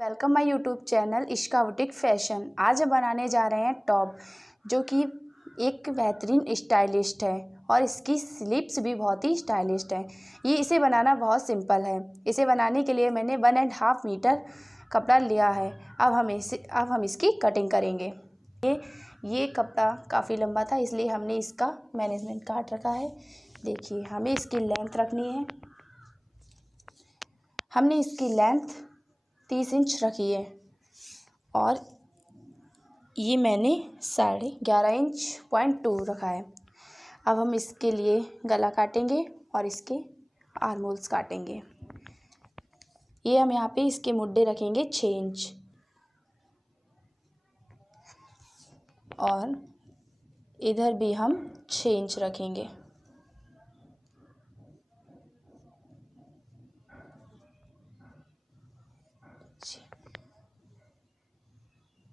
Welcome my YouTube channel इश्का boutique fashion. आज हम बनाने जा रहे हैं टॉप, जो कि एक बेहतरीन स्टाइलिस्ट है और इसकी स्लीव्स भी बहुत ही स्टाइलिस्ट है। इसे बनाना बहुत सिंपल है। इसे बनाने के लिए मैंने 1.5 मीटर कपड़ा लिया है। अब हम इसकी कटिंग करेंगे। ये कपड़ा काफ़ी लंबा था, इसलिए हमने इसका मैनेजमेंट काट रखा है। देखिए, हमें इसकी लेंथ रखनी है। हमने इसकी लेंथ 30 इंच रखी है और ये मैंने 11.5 इंच रखा है। अब हम इसके लिए गला काटेंगे और इसके आर्म होल्स काटेंगे। ये हम यहाँ पे इसके मुड्डे रखेंगे 6 इंच और इधर भी हम 6 इंच रखेंगे।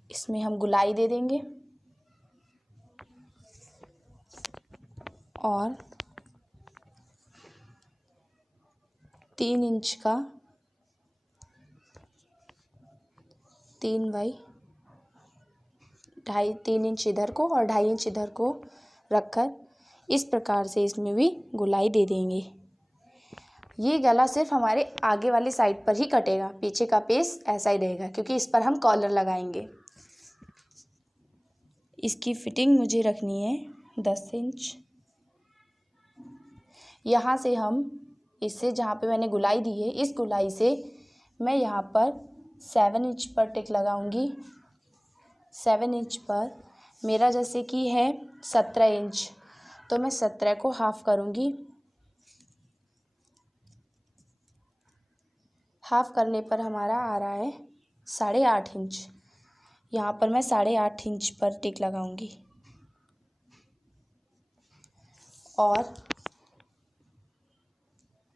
इसमें हम गुलाई दे देंगे और 3 इंच का 3 इंच इधर को और 2.5 इंच इधर को रखकर इस प्रकार से इसमें भी गुलाई दे देंगे। ये गला सिर्फ हमारे आगे वाली साइड पर ही कटेगा, पीछे का पेस ऐसा ही रहेगा क्योंकि इस पर हम कॉलर लगाएंगे। इसकी फिटिंग मुझे रखनी है 10 इंच। यहाँ से हम इससे जहाँ पे मैंने गुलाई दी है, इस गुलाई से मैं यहाँ पर 7 इंच पर टिक लगाऊंगी। 7 इंच पर मेरा जैसे कि है 17 इंच, तो मैं 17 को हाफ करूँगी। हाफ करने पर हमारा आ रहा है 8.5 इंच। यहाँ पर मैं 8.5 इंच पर टिक लगाऊंगी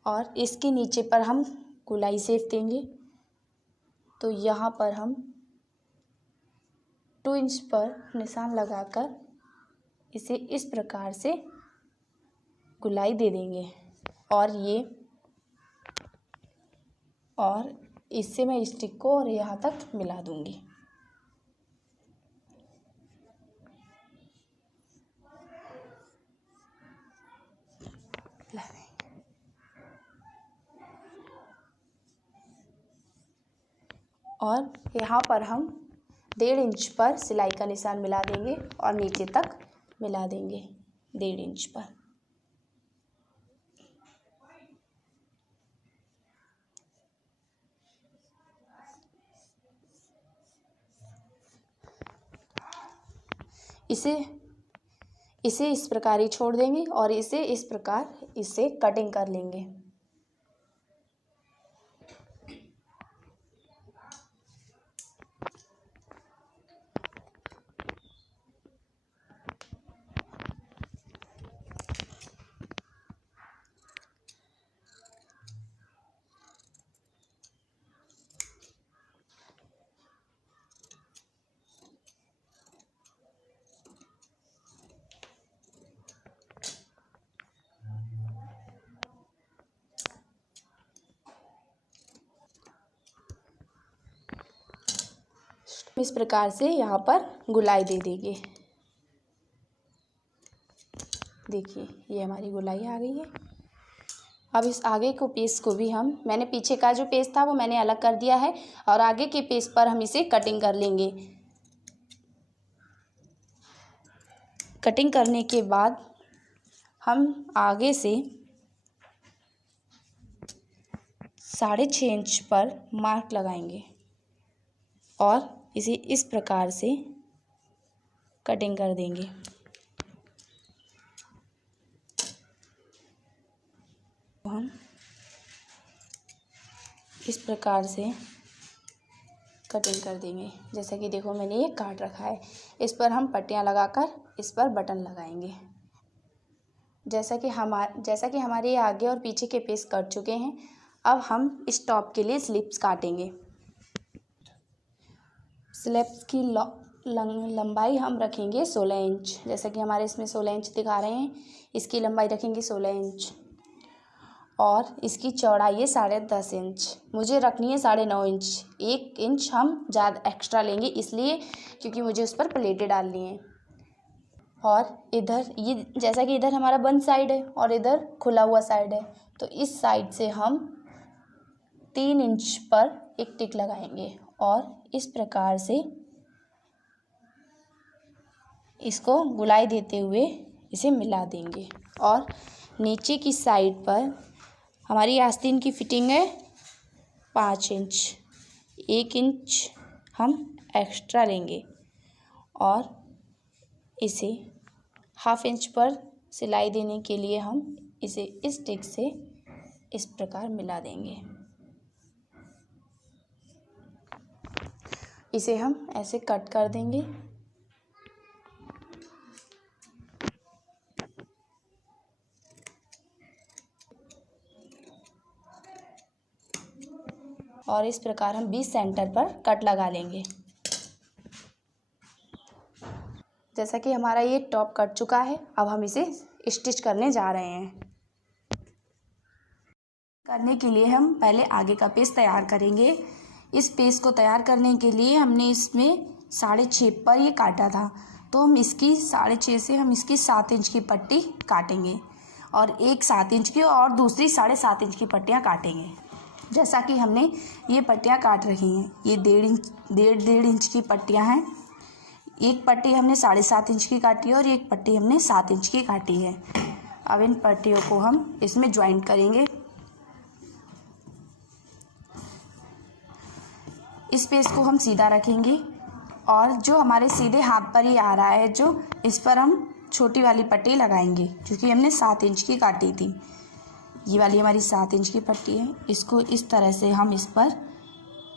और इसके नीचे पर हम गुलाई सेफ देंगे। तो यहाँ पर हम 2 इंच पर निशान लगाकर इसे इस प्रकार से गुलाई दे देंगे और इससे मैं स्टिक को और यहाँ तक मिला दूंगी। और यहाँ पर हम 1.5 इंच पर सिलाई का निशान मिला देंगे और नीचे तक मिला देंगे 1.5 इंच पर। इसे इस प्रकार ही छोड़ देंगे और इसे इस प्रकार इसे कटिंग कर लेंगे। इस प्रकार से यहाँ पर गुलाई दे देंगे। देखिए, ये हमारी गुलाई आ गई है। अब इस आगे को पीस को भी मैंने पीछे का जो पीस था वो मैंने अलग कर दिया है और आगे के पीस पर हम इसे कटिंग कर लेंगे। कटिंग करने के बाद हम आगे से 6.5 इंच पर मार्क लगाएंगे और इसे इस प्रकार से कटिंग कर देंगे। हम इस प्रकार से कटिंग कर देंगे। जैसा कि देखो, मैंने ये काट रखा है। इस पर हम पट्टियाँ लगाकर इस पर बटन लगाएंगे। जैसा कि हमारे आगे और पीछे के पीस कट चुके हैं, अब हम इस टॉप के लिए स्लीव्स काटेंगे। स्लीव्स की लंबाई हम रखेंगे 16 इंच। जैसा कि हमारे इसमें 16 इंच दिखा रहे हैं, इसकी लंबाई रखेंगे 16 इंच और इसकी चौड़ाई है 10.5 इंच, मुझे रखनी है 9.5 इंच। 1 इंच हम ज़्यादा एक्स्ट्रा लेंगे इसलिए क्योंकि मुझे उस पर प्लेटें डालनी हैं। और इधर ये जैसा कि इधर हमारा बंद साइड है और इधर खुला हुआ साइड है, तो इस साइड से हम 3 इंच पर एक टिक लगाएंगे और इस प्रकार से इसको गुलाई देते हुए इसे मिला देंगे। और नीचे की साइड पर हमारी आस्तीन की फिटिंग है 5 इंच, 1 इंच हम एक्स्ट्रा लेंगे और इसे 1/2 इंच पर सिलाई देने के लिए हम इसे इस टिक से इस प्रकार मिला देंगे। इसे हम ऐसे कट कर देंगे। और इस प्रकार हम 20 सेंटर पर कट लगा लेंगे। जैसा कि हमारा ये टॉप कट चुका है, अब हम इसे स्टिच करने जा रहे हैं। करने के लिए हम पहले आगे का पेज तैयार करेंगे। इस पेज को तैयार करने के लिए हमने इसमें 6.5 पर ये काटा था, तो हम इसकी 6.5 से हम इसकी 7 इंच की पट्टी काटेंगे और एक 7 इंच की और दूसरी 7.5 इंच की पट्टियाँ काटेंगे। जैसा कि हमने ये पट्टियाँ काट रखी हैं, ये 1.5 इंच की पट्टियाँ हैं। एक पट्टी हमने 7.5 इंच की काटी है और एक पट्टी हमने 7 इंच की काटी है। अब इन पट्टियों को हम इसमें ज्वाइंट करेंगे। इस पेज को हम सीधा रखेंगे और जो हमारे सीधे हाथ पर ही आ रहा है, जो इस पर हम छोटी वाली पट्टी लगाएंगे, क्योंकि हमने 7 इंच की काटी थी। ये वाली हमारी 7 इंच की पट्टी है। इसको इस तरह से हम इस पर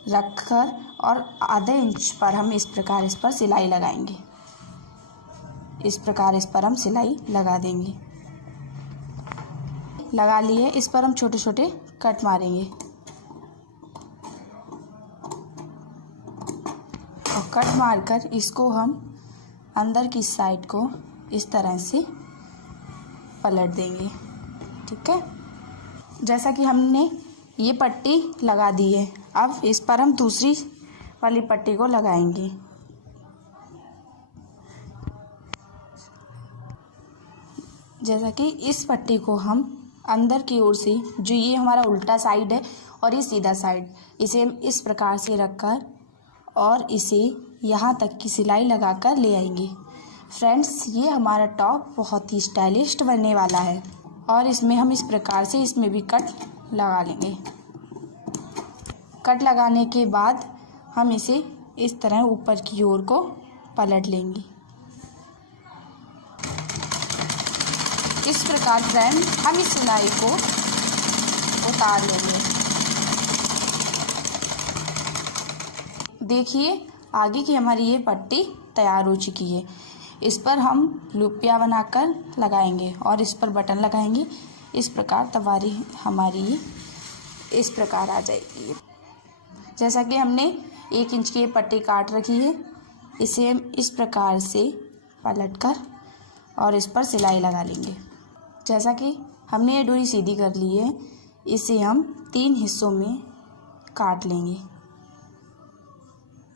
रखकर और आधे इंच पर हम इस प्रकार इस पर सिलाई लगाएंगे। इस प्रकार इस पर हम सिलाई लगा देंगे। लगा लिए, इस पर हम छोटे छोटे कट मारेंगे और कट मारकर इसको हम अंदर की साइड को इस तरह से पलट देंगे। ठीक है, जैसा कि हमने ये पट्टी लगा दी है, अब इस पर हम दूसरी वाली पट्टी को लगाएंगे। जैसा कि इस पट्टी को हम अंदर की ओर से, जो ये हमारा उल्टा साइड है और ये सीधा साइड, इसे हम इस प्रकार से रखकर और इसे यहाँ तक की सिलाई लगाकर ले आएंगे। फ्रेंड्स, ये हमारा टॉप बहुत ही स्टाइलिश बनने वाला है और इसमें हम इस प्रकार से इसमें भी कट लगा लेंगे। कट लगाने के बाद हम इसे इस तरह ऊपर की ओर को पलट लेंगे। इस प्रकार फ्रेंड हम इस सिलाई को उतार लेंगे। देखिए, आगे की हमारी ये पट्टी तैयार हो चुकी है। इस पर हम लूपिया बनाकर लगाएंगे और इस पर बटन लगाएंगे। इस प्रकार तवारी हमारी इस प्रकार आ जाएगी। जैसा कि हमने 1 इंच की ये पट्टी काट रखी है, इसे हम इस प्रकार से पलटकर और इस पर सिलाई लगा लेंगे। जैसा कि हमने ये डोरी सीधी कर ली है, इसे हम 3 हिस्सों में काट लेंगे।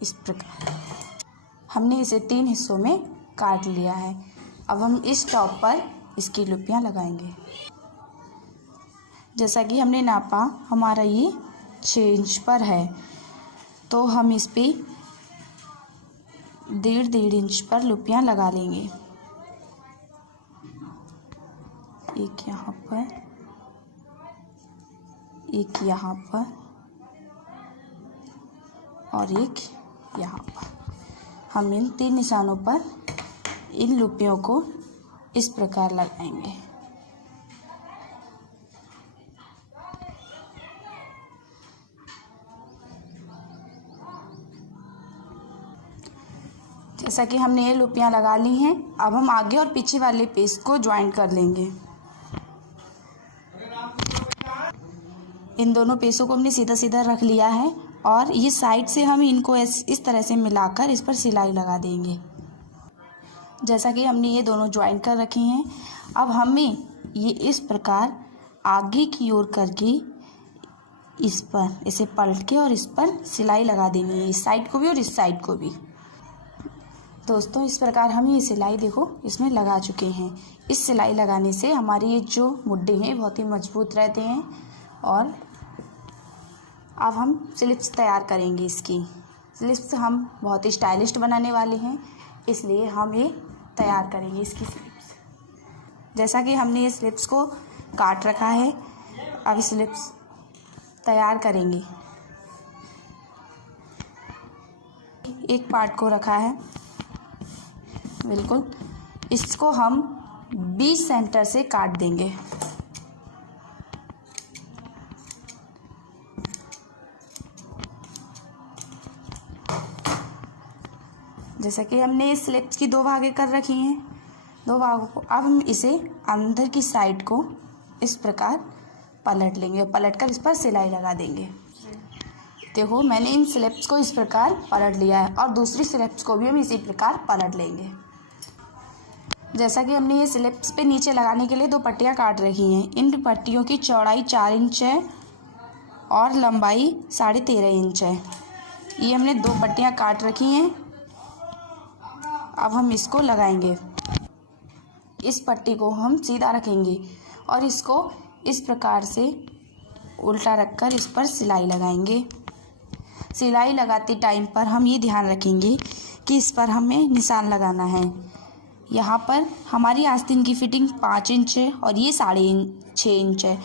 इस प्रकार हमने इसे 3 हिस्सों में काट लिया है। अब हम इस टॉप पर इसकी लूपियाँ लगाएंगे। जैसा कि हमने नापा, हमारा ये 6 इंच पर है, तो हम इस पे 1.5 इंच पर लूपियाँ लगा लेंगे। एक यहाँ पर, एक यहाँ पर और एक यहाँ पर। हम इन 3 निशानों पर इन लूपियों को इस प्रकार लगाएंगे। जैसा कि हमने ये लूपियाँ लगा ली हैं, अब हम आगे और पीछे वाले पीस को ज्वाइंट कर लेंगे। इन दोनों पीसों को हमने सीधा सीधा रख लिया है और ये साइड से हम इनको इस तरह से मिलाकर इस पर सिलाई लगा देंगे। जैसा कि हमने ये दोनों ज्वाइंट कर रखी हैं, अब हमें ये इस प्रकार आगे की ओर करके इस पर इसे पलट के और इस पर सिलाई लगा देनी है, इस साइड को भी और इस साइड को भी। दोस्तों इस प्रकार हम ये सिलाई देखो इसमें लगा चुके हैं। इस सिलाई लगाने से हमारे ये जो मुड्डे हैं बहुत ही मजबूत रहते हैं। और अब हम स्लिप्स तैयार करेंगे। इसकी स्लिप्स हम बहुत ही स्टाइलिश बनाने वाले हैं, इसलिए हम ये तैयार करेंगे इसकी स्लिप्स। जैसा कि हमने ये स्लिप्स को काट रखा है, अब स्लिप्स तैयार करेंगे। एक पार्ट को रखा है बिल्कुल, इसको हम 20 सेंटर से काट देंगे। जैसा कि हमने इस स्लिप्स की 2 भागें कर रखी हैं, 2 भागों को अब हम इसे अंदर की साइड को इस प्रकार पलट लेंगे, पलट कर इस पर सिलाई लगा देंगे। देखो मैंने इन स्लिप्स को इस प्रकार पलट लिया है और दूसरी स्लिप्स को भी हम इसी प्रकार पलट लेंगे। जैसा कि हमने ये स्लिप्स पे नीचे लगाने के लिए 2 पट्टियाँ काट रखी हैं। इन पट्टियों की चौड़ाई 4 इंच है और लंबाई 13.5 इंच है। ये हमने 2 पट्टियाँ काट रखी हैं। अब हम इसको लगाएंगे। इस पट्टी को हम सीधा रखेंगे और इसको इस प्रकार से उल्टा रखकर इस पर सिलाई लगाएंगे। सिलाई लगाते टाइम पर हम ये ध्यान रखेंगे कि इस पर हमें निशान लगाना है। यहाँ पर हमारी आस्तीन की फिटिंग 5 इंच है और ये 6.5 इंच है,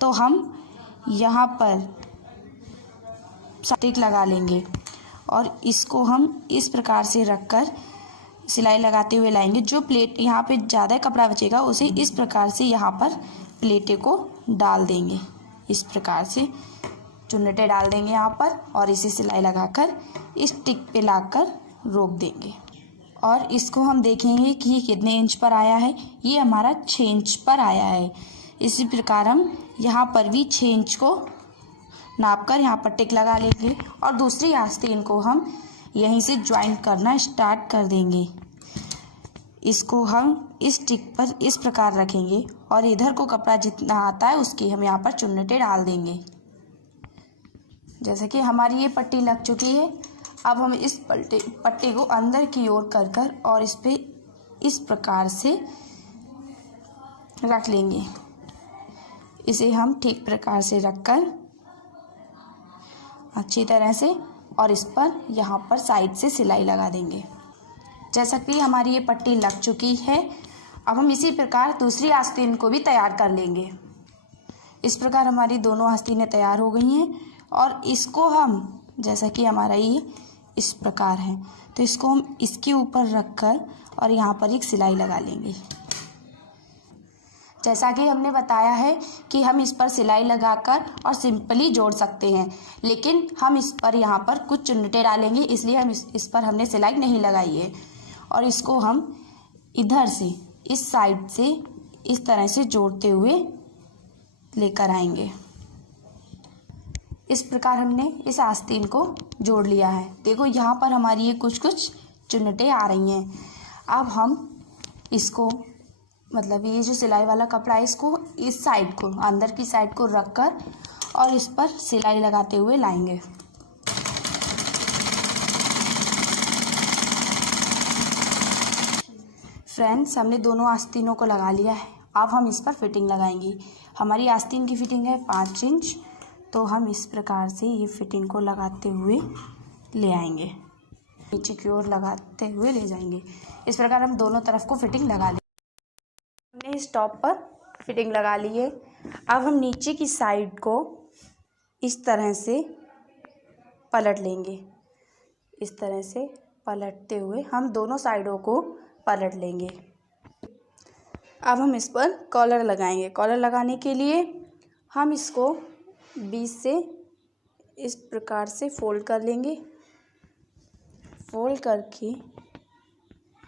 तो हम यहाँ पर टिक लगा लेंगे और इसको हम इस प्रकार से रखकर सिलाई लगाते हुए लाएंगे। जो प्लेट यहाँ पे ज़्यादा कपड़ा बचेगा उसे इस प्रकार से यहाँ पर प्लेटें को डाल देंगे। इस प्रकार से चुन्नटें डाल देंगे यहाँ पर और इसे सिलाई लगाकर इस टिक पे लाकर रोक देंगे। और इसको हम देखेंगे कि ये कितने इंच पर आया है। ये हमारा 6 इंच पर आया है। इसी प्रकार हम यहाँ पर भी 6 इंच को नाप कर यहाँ पर टिक लगा लेंगे और दूसरी आस्तीन को हम यहीं से ज्वाइंट करना स्टार्ट कर देंगे। इसको हम इस टिक पर इस प्रकार रखेंगे और इधर को कपड़ा जितना आता है उसकी हम यहाँ पर चुन्नटें डाल देंगे। जैसे कि हमारी ये पट्टी लग चुकी है, अब हम इस पट्टी को अंदर की ओर कर और इस पे इस प्रकार से रख लेंगे। इसे हम ठीक प्रकार से रखकर अच्छी तरह से और इस पर यहाँ पर साइड से सिलाई लगा देंगे। जैसा कि हमारी ये पट्टी लग चुकी है, अब हम इसी प्रकार दूसरी आस्तीन को भी तैयार कर लेंगे। इस प्रकार हमारी दोनों आस्तीनें तैयार हो गई हैं और इसको हम जैसा कि हमारा ये इस प्रकार है तो इसको हम इसके ऊपर रखकर और यहाँ पर एक सिलाई लगा लेंगे। जैसा कि हमने बताया है कि हम इस पर सिलाई लगाकर और सिंपली जोड़ सकते हैं, लेकिन हम इस पर यहाँ पर कुछ चुन्नटें डालेंगे, इसलिए हम इस पर हमने सिलाई नहीं लगाई है। और इसको हम इधर से इस साइड से इस तरह से जोड़ते हुए लेकर आएंगे। इस प्रकार हमने इस आस्तीन को जोड़ लिया है। देखो यहाँ पर हमारी ये कुछ चुन्नटें आ रही हैं। अब हम इसको मतलब ये जो सिलाई वाला कपड़ा है इसको इस साइड को अंदर की साइड को रखकर और इस पर सिलाई लगाते हुए लाएंगे। फ्रेंड्स हमने दोनों आस्तीनों को लगा लिया है। अब हम इस पर फिटिंग लगाएंगे। हमारी आस्तीन की फिटिंग है 5 इंच, तो हम इस प्रकार से ये फिटिंग को लगाते हुए ले आएंगे, नीचे की ओर लगाते हुए ले जाएंगे। इस प्रकार हम दोनों तरफ को फिटिंग लगा लेंगे। हमने इस टॉप पर फिटिंग लगा ली है। अब हम नीचे की साइड को इस तरह से पलट लेंगे। इस तरह से पलटते हुए हम दोनों साइडों को पलट लेंगे। अब हम इस पर कॉलर लगाएंगे। कॉलर लगाने के लिए हम इसको 20 से इस प्रकार से फोल्ड कर लेंगे। फोल्ड करके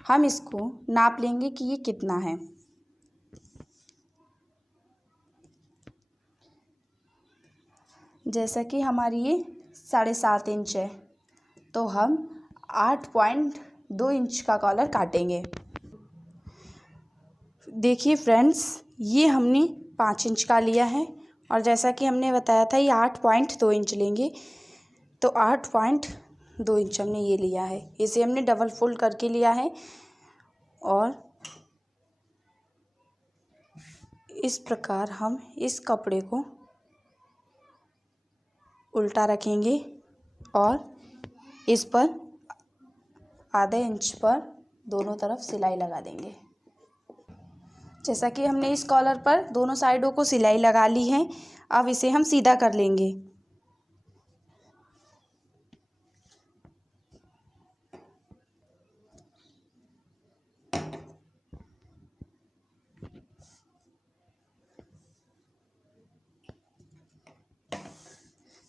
हम इसको नाप लेंगे कि ये कितना है। जैसा कि हमारी ये 7.5 इंच है, तो हम 8.2 इंच का कॉलर काटेंगे। देखिए फ्रेंड्स, ये हमने 5 इंच का लिया है और जैसा कि हमने बताया था ये 8.2 इंच लेंगे, तो 8.2 इंच हमने ये लिया है। इसे हमने डबल फोल्ड करके लिया है और इस प्रकार हम इस कपड़े को उल्टा रखेंगे और इस पर आधे इंच पर दोनों तरफ सिलाई लगा देंगे। जैसा कि हमने इस कॉलर पर दोनों साइडों को सिलाई लगा ली है, अब इसे हम सीधा कर लेंगे।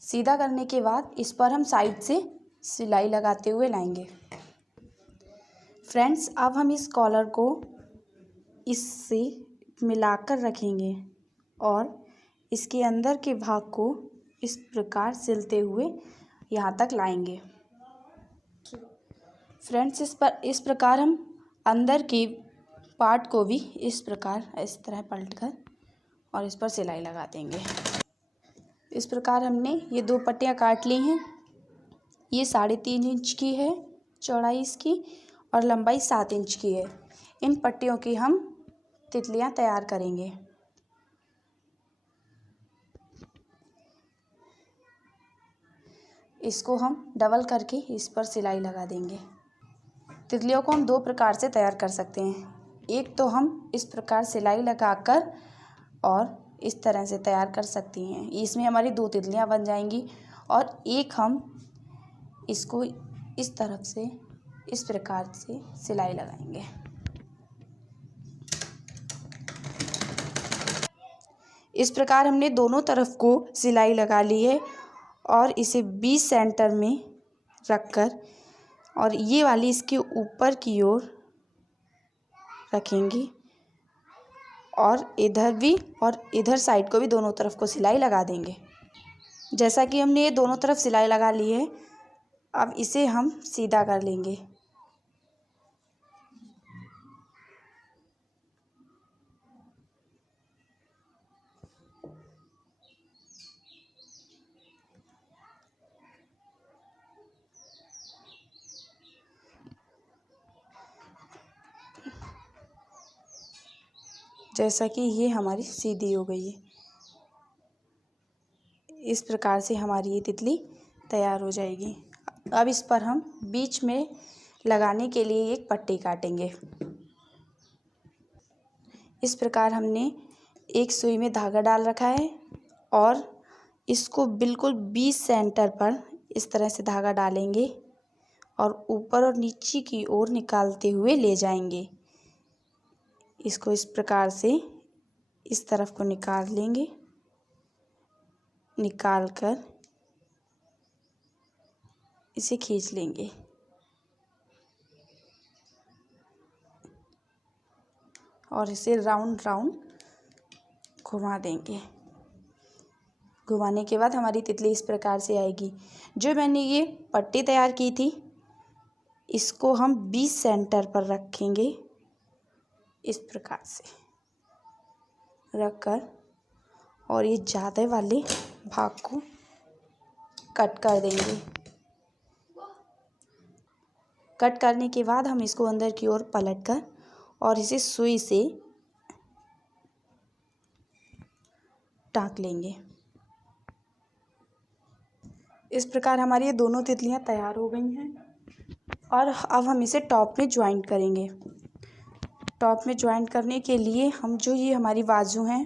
सीधा करने के बाद इस पर हम साइड से सिलाई लगाते हुए लाएंगे। फ्रेंड्स, अब हम इस कॉलर को इससे मिलाकर रखेंगे और इसके अंदर के भाग को इस प्रकार सिलते हुए यहाँ तक लाएंगे। फ्रेंड्स, इस प्रकार हम अंदर की पार्ट को भी इस प्रकार इस तरह पलटकर और इस पर सिलाई लगा देंगे। इस प्रकार हमने ये 2 पट्टियाँ काट ली हैं। ये 3.5 इंच की है चौड़ाई इसकी और लंबाई 7 इंच की है। इन पट्टियों की हम तितलियाँ तैयार करेंगे। इसको हम डबल करके इस पर सिलाई लगा देंगे। तितलियों को हम 2 प्रकार से तैयार कर सकते हैं। एक तो हम इस प्रकार सिलाई लगाकर और इस तरह से तैयार कर सकती हैं, इसमें हमारी 2 तितलियाँ बन जाएंगी। और एक हम इसको इस तरफ से इस प्रकार से सिलाई लगाएंगे। इस प्रकार हमने दोनों तरफ को सिलाई लगा ली है और इसे 20 सेंटर में रखकर और ये वाली इसके ऊपर की ओर रखेंगे और इधर भी और इधर साइड को भी दोनों तरफ को सिलाई लगा देंगे। जैसा कि हमने ये दोनों तरफ सिलाई लगा ली है, अब इसे हम सीधा कर लेंगे। जैसा कि ये हमारी सीधी हो गई है, इस प्रकार से हमारी ये तितली तैयार हो जाएगी। अब इस पर हम बीच में लगाने के लिए एक पट्टी काटेंगे। इस प्रकार हमने एक सुई में धागा डाल रखा है और इसको बिल्कुल 20 सेंटर पर इस तरह से धागा डालेंगे और ऊपर और नीचे की ओर निकालते हुए ले जाएंगे। इसको इस प्रकार से इस तरफ को निकाल लेंगे, निकाल कर इसे खींच लेंगे और इसे राउंड राउंड घुमा देंगे। घुमाने के बाद हमारी तितली इस प्रकार से आएगी। जो मैंने ये पट्टी तैयार की थी इसको हम 20 सेंटर पर रखेंगे। इस प्रकार से रखकर और ये ज़्यादा वाले भाग को कट कर देंगे। कट करने के बाद हम इसको अंदर की ओर पलटकर और इसे सुई से टाँक लेंगे। इस प्रकार हमारी ये दोनों तितलियाँ तैयार हो गई हैं और अब हम इसे टॉप में ज्वाइंट करेंगे। टॉप में ज्वाइंट करने के लिए हम जो ये हमारी बाजू हैं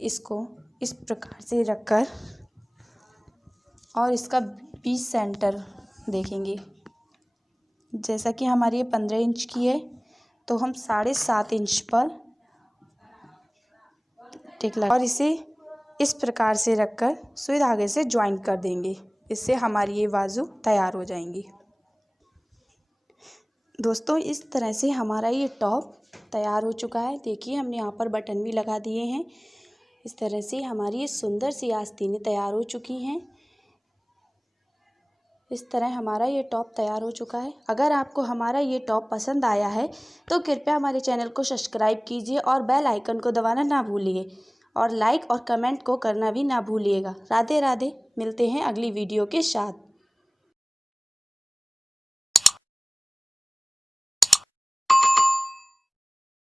इसको इस प्रकार से रखकर और इसका 20 सेंटर देखेंगे। जैसा कि हमारी ये 15 इंच की है तो हम 7.5 इंच पर टिक लगा और इसे इस प्रकार से रखकर सुई धागे से ज्वाइंट कर देंगे। इससे हमारी ये बाजू तैयार हो जाएंगी। दोस्तों, इस तरह से हमारा ये टॉप तैयार हो चुका है। देखिए, हमने यहाँ पर बटन भी लगा दिए हैं। इस तरह से हमारी ये सुंदर सी आस्तीनें तैयार हो चुकी हैं। इस तरह हमारा ये टॉप तैयार हो चुका है। अगर आपको हमारा ये टॉप पसंद आया है तो कृपया हमारे चैनल को सब्सक्राइब कीजिए और बेल आइकन को दबाना ना भूलिए और लाइक और कमेंट को करना भी ना भूलिएगा। राधे राधे, मिलते हैं अगली वीडियो के साथ।